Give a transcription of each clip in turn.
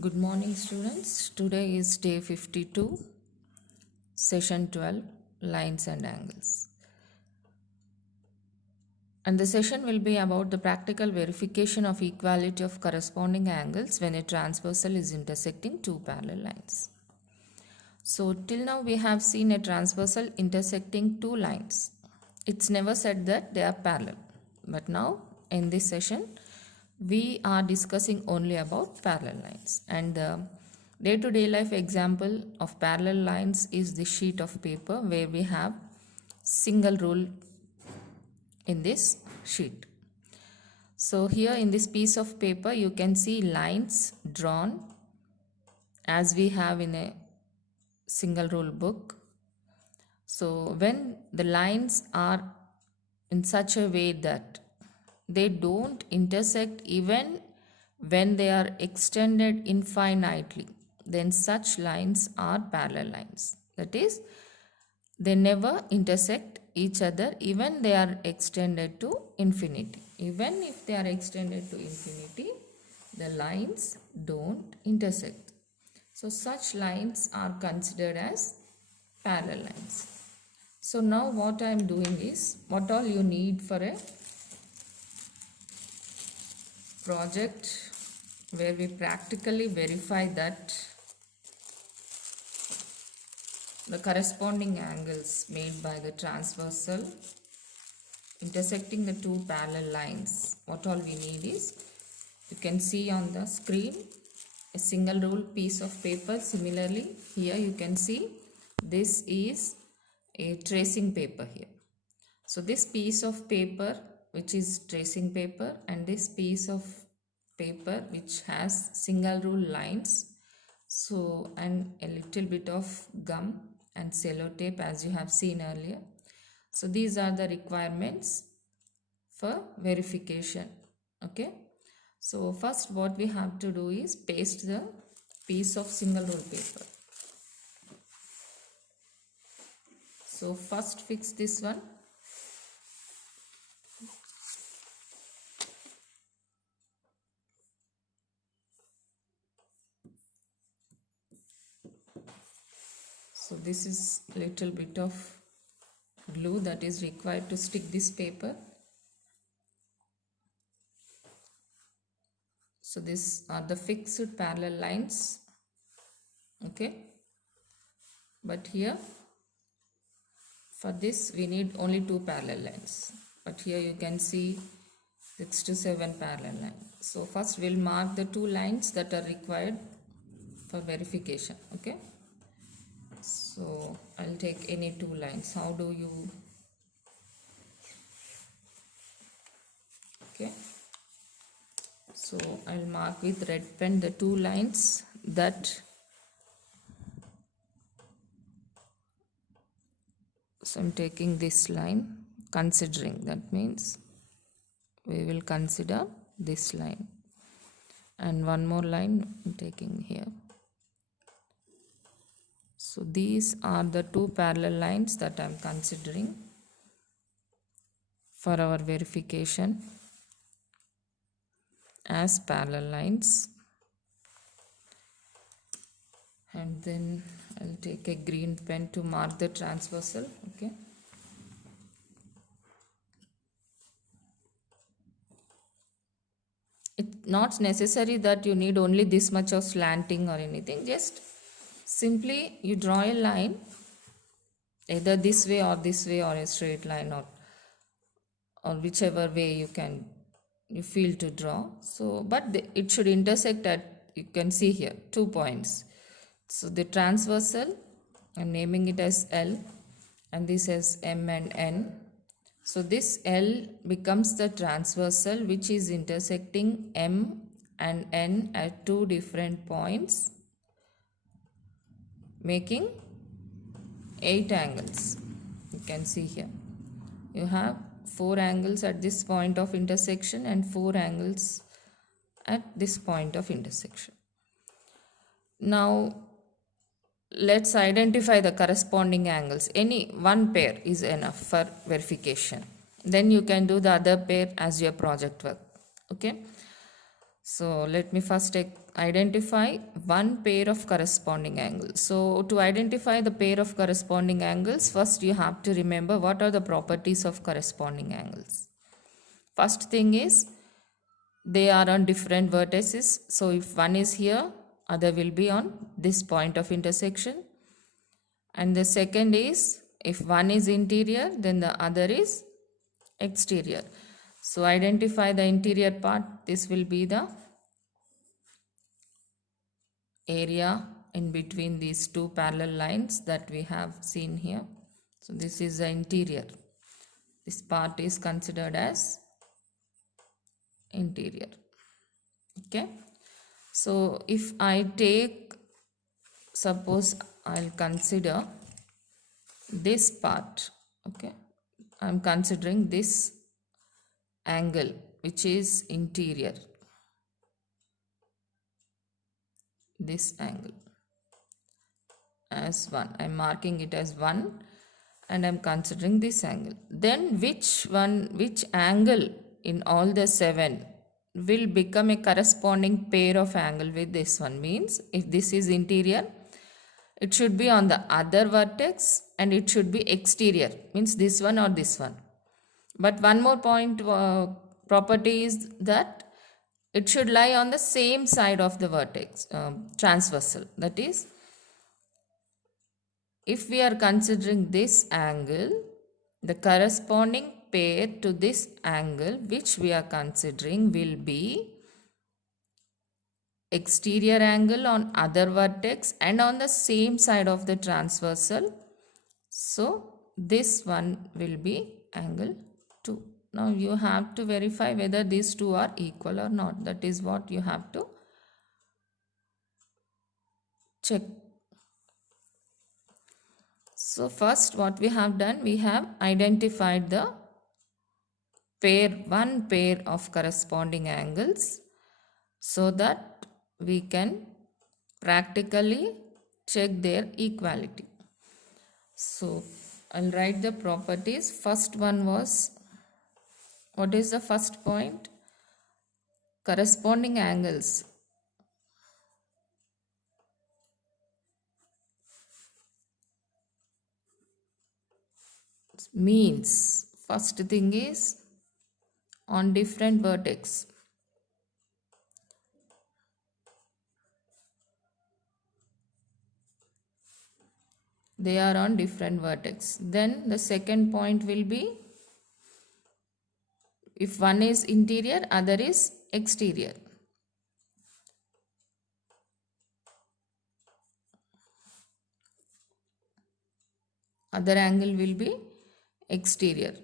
Good morning, students. Today is day 52, session 12, lines and angles. And the session will be about the practical verification of equality of corresponding angles when a transversal is intersecting two parallel lines. So, till now we have seen a transversal intersecting two lines. It's never said that they are parallel. But now, in this session, we are discussing only about parallel lines. And the day-to-day life example of parallel lines is the sheet of paper where we have single rule in this sheet. So here in this piece of paper, you can see lines drawn as we have in a single rule book. So when the lines are in such a way that they don't intersect even when they are extended infinitely, then such lines are parallel lines. That is, they never intersect each other even they are extended to infinity. Even if they are extended to infinity, the lines don't intersect. So such lines are considered as parallel lines. So now what I am doing is, what all you need for a project where we practically verify that the corresponding angles made by the transversal intersecting the two parallel lines, what all we need is, you can see on the screen a single rule piece of paper. Similarly, here you can see this is a tracing paper here. So this piece of paper which is tracing paper and this piece of paper which has single rule lines, so and a little bit of gum and sellotape as you have seen earlier. So these are the requirements for verification. Okay, so first what we have to do is paste the piece of single rule paper. So first fix this one. So this is little bit of glue that is required to stick this paper. So these are the fixed parallel lines. Okay, but here for this we need only two parallel lines, but here you can see 6 to 7 parallel lines. So first we'll mark the two lines that are required for verification. Okay, so I'll take any two lines. How do you, okay, so I'll mark with red pen the two lines that, so I'm taking this line, considering, that means we will consider this line, and one more line I'm taking here. So these are the two parallel lines that I'm considering for our verification as parallel lines. And then I'll take a green pen to mark the transversal. Okay, it's not necessary that you need only this much of slanting or anything. Just simply you draw a line either this way or a straight line, or whichever way you feel to draw. So but it should intersect at, you can see here, 2 points. So the transversal, I'm naming it as L and this as M and N. So this L becomes the transversal which is intersecting M and N at two different points, making 8 angles. You can see here you have 4 angles at this point of intersection and 4 angles at this point of intersection. Now let's identify the corresponding angles. Any one pair is enough for verification. Then you can do the other pair as your project work. Okay, So let me first identify one pair of corresponding angles. So to identify the pair of corresponding angles, first you have to remember what are the properties of corresponding angles. First thing is they are on different vertices. So if one is here, other will be on this point of intersection. And the second is if one is interior, then the other is exterior. So identify the interior part. This will be the area in between these two parallel lines that we have seen here. So this is the interior. This part is considered as interior. Okay. So if I take, suppose I'll consider this part. Okay. I'm considering this angle which is interior. This angle as 1. I'm marking it as 1 and I'm considering this angle. Then which angle in all the 7 will become a corresponding pair of angle with this one? Means if this is interior, it should be on the other vertex and it should be exterior. Means this one or this one. But one more point property is that it should lie on the same side of the vertex, transversal. That is, if we are considering this angle, the corresponding pair to this angle which we are considering will be exterior angle on other vertex and on the same side of the transversal. So this one will be angle 2. Now you have to verify whether these two are equal or not. That is what you have to check. So first what we have done, we have identified the one pair of corresponding angles so that we can practically check their equality. So I'll write the properties. First one was, what is the first point? Corresponding angles means, first thing is on different vertex. They are on different vertex. Then the second point will be if one is interior, other is exterior. Other angle will be exterior.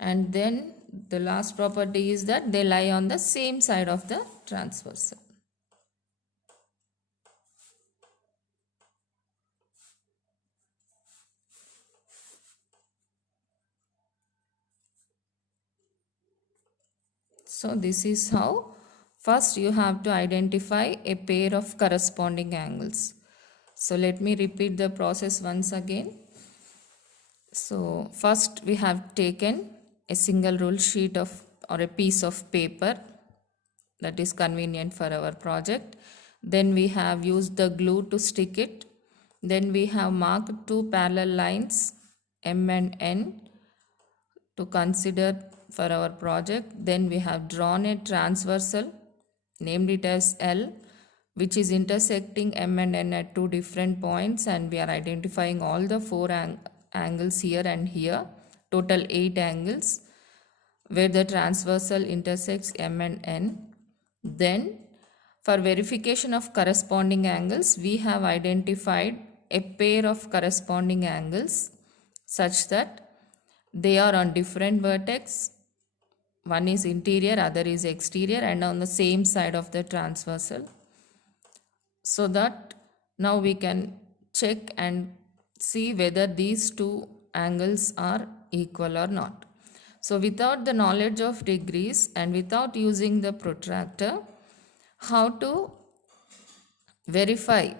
And then the last property is that they lie on the same side of the transversal. So this is how first you have to identify a pair of corresponding angles. So let me repeat the process once again. So first we have taken a single rule sheet of or a piece of paper that is convenient for our project. Then we have used the glue to stick it. Then we have marked two parallel lines M and N to consider for our project. Then we have drawn a transversal, named it as L, which is intersecting M and N at two different points, and we are identifying all the four angles here and here, total 8 angles where the transversal intersects M and N. Then for verification of corresponding angles, we have identified a pair of corresponding angles such that they are on different vertex. One is interior, other is exterior, and on the same side of the transversal. So that now we can check and see whether these two angles are equal or not. So without the knowledge of degrees and without using the protractor, how to verify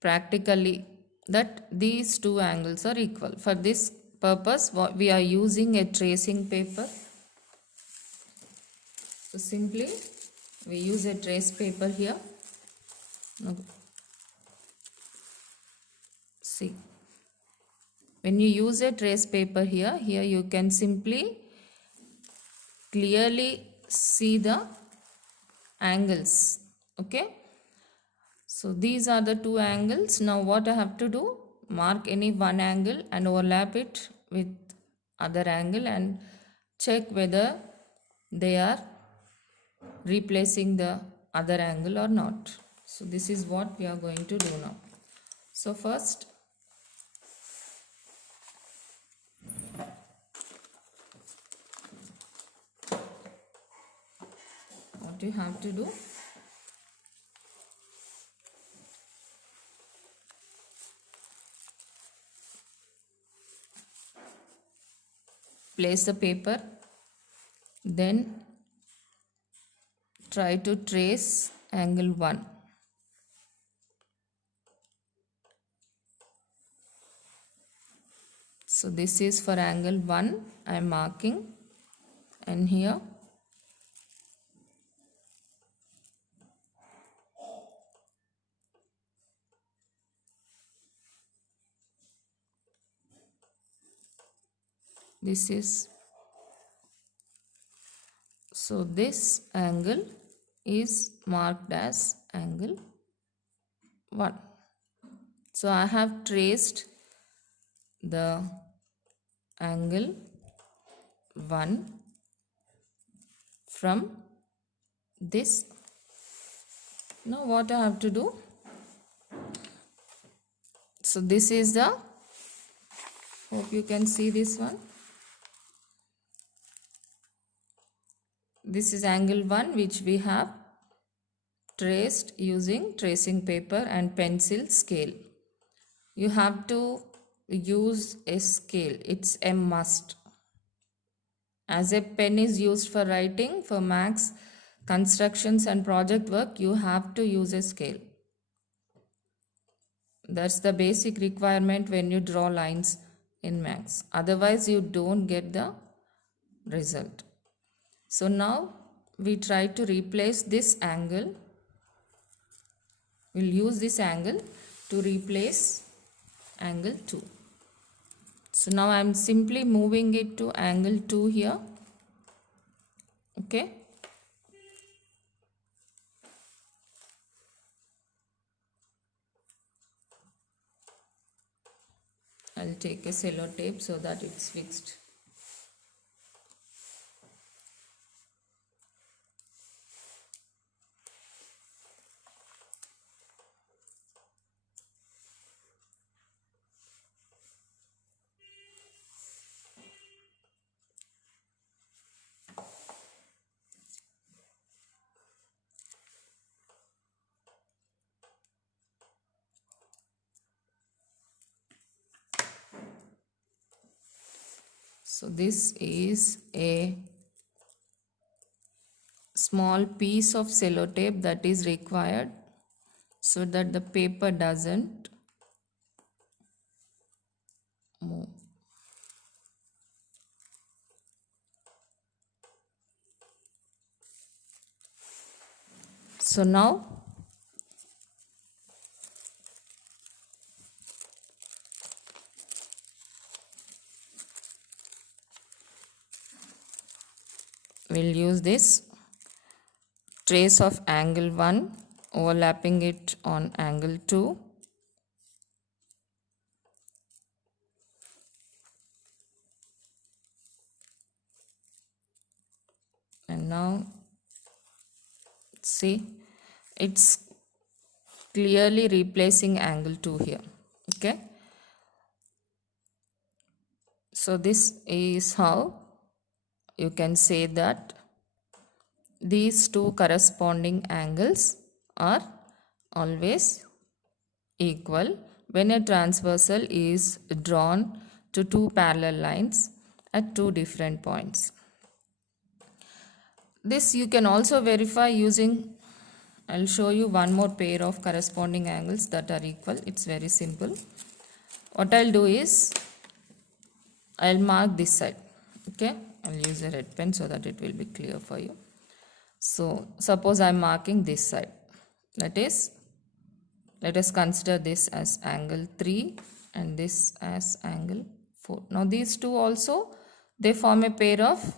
practically that these two angles are equal? For this purpose, we are using a tracing paper. So simply we use a trace paper here. Now, see, when you use a trace paper here you can simply clearly see the angles. Okay, so these are the two angles. Now what I have to do, mark any one angle and overlap it with other angle and check whether they are replacing the other angle or not. So this is what we are going to do now. So first what you have to do, place the paper, then try to trace angle 1. So this is for angle 1 I am marking, and here this is, so this angle is marked as angle 1. So I have traced the angle 1 from this. Now what I have to do, so this is the, hope you can see this one. This is angle 1 which we have traced using tracing paper and pencil scale. You have to use a scale, it's a must. As a pen is used for writing, for maths, constructions and project work, you have to use a scale. That's the basic requirement when you draw lines in maths. Otherwise, you don't get the result. So now we try to replace this angle. We'll use this angle to replace angle 2. So now I am simply moving it to angle 2 here. Okay. I'll take a cello tape so that it's fixed. So this is a small piece of cello tape that is required so that the paper doesn't move. So now we'll use this trace of angle 1, overlapping it on angle 2. And now see, it's clearly replacing angle 2 here. Okay. So this is how you can say that these two corresponding angles are always equal when a transversal is drawn to two parallel lines at two different points. This you can also verify using, I'll show you one more pair of corresponding angles that are equal. It's very simple. What I'll do is, I'll mark this side. Okay, I'll use a red pen so that it will be clear for you. So suppose I'm marking this side, that is, let us consider this as angle 3 and this as angle 4. Now these two also, they form a pair of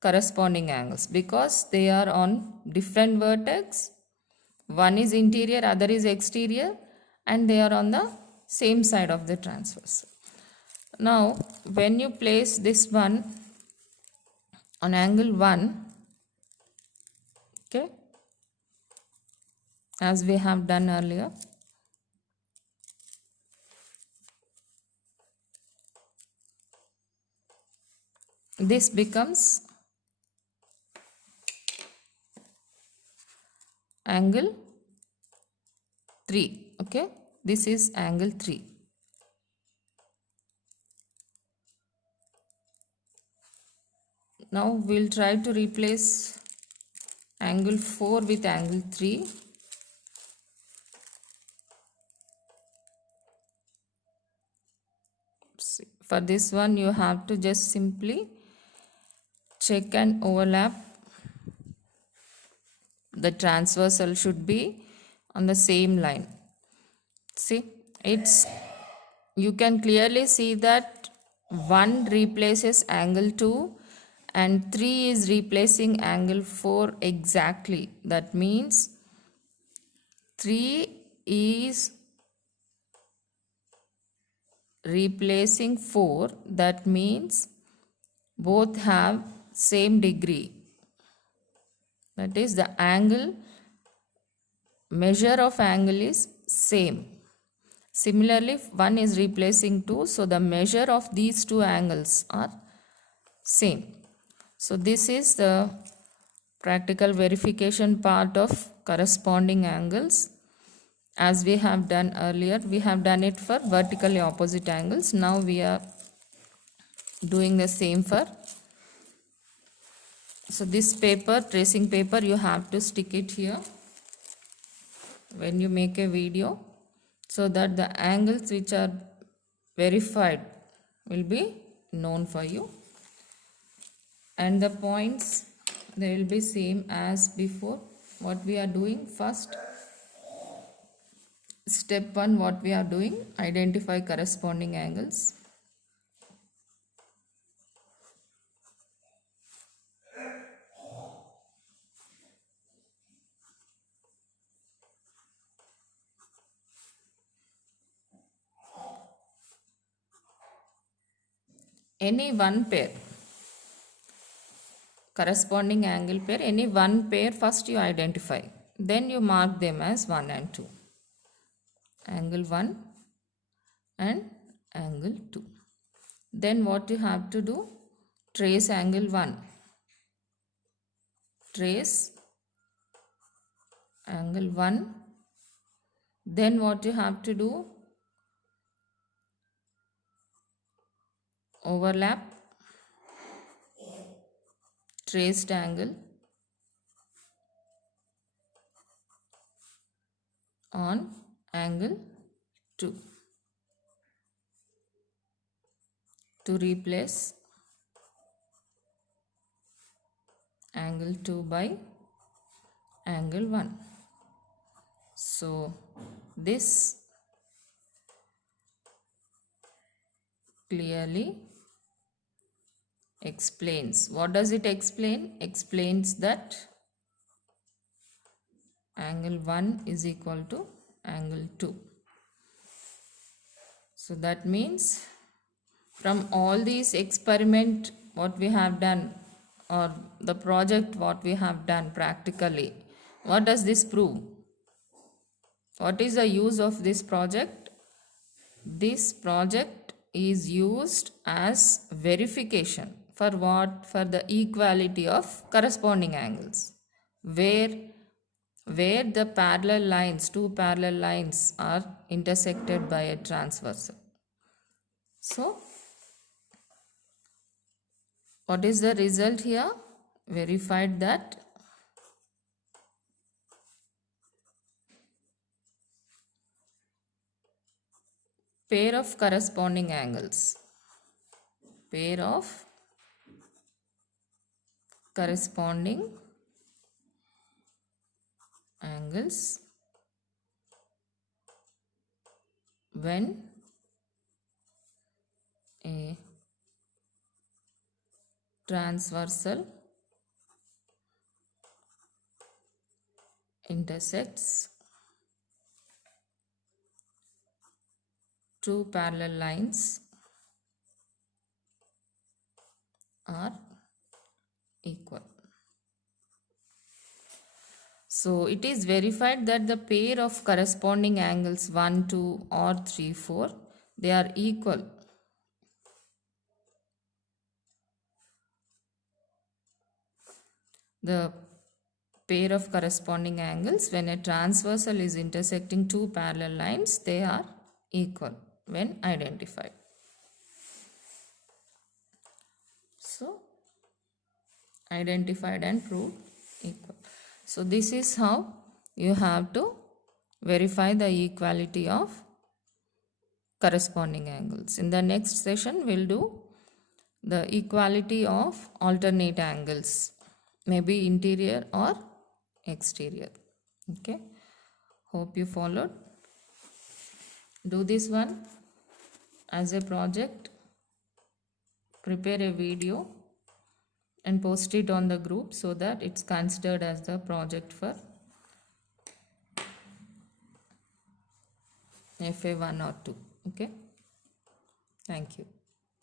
corresponding angles because they are on different vertex. One is interior, other is exterior, and they are on the same side of the transverse. Now when you place this one on angle 1, okay, as we have done earlier, this becomes angle 3. Okay, this is angle 3. Now we'll try to replace angle 4 with angle 3. See, for this one you have to just simply check and overlap. The transversal should be on the same line. See, it's, you can clearly see that 1 replaces angle 2 and 3 is replacing angle 4 exactly. That means 3 is replacing 4. That means both have same degree. That is, the angle, measure of angle is same. Similarly, 1 is replacing 2, so the measure of these two angles are same. So this is the practical verification part of corresponding angles. As we have done earlier, we have done it for vertically opposite angles. Now we are doing the same for, so this paper, tracing paper, you have to stick it here when you make a video, so that the angles which are verified will be known for you, and the points, they will be same as before. What we are doing first, step 1, what we are doing, identify corresponding angles. Any one pair, corresponding angle pair, any one pair first you identify, then you mark them as 1 and 2. Angle 1 and angle 2. Then what you have to do, trace angle 1, trace angle 1. Then what you have to do, overlap traced angle on angle 2 to replace angle 2 by angle 1. So this clearly explains. What does it explain? Explains that angle 1 is equal to angle 2. So that means from all these experiment what we have done, or the project what we have done practically, what does this prove? What is the use of this project? This project is used as verification for what? For the equality of corresponding angles, where the parallel lines, two parallel lines are intersected by a transversal. So what is the result here? Verified that pair of corresponding angles, pair of corresponding angles when a transversal intersects two parallel lines are equal. So it is verified that the pair of corresponding angles 1, 2 or 3, 4, they are equal. The pair of corresponding angles when a transversal is intersecting two parallel lines, they are equal when identified. So identified and proved equal. So this is how you have to verify the equality of corresponding angles. In the next session, we'll do the equality of alternate angles, maybe interior or exterior. Okay, hope you followed. Do this one as a project, prepare a video and post it on the group so that it's considered as the project for FA1 or 2. Okay, thank you.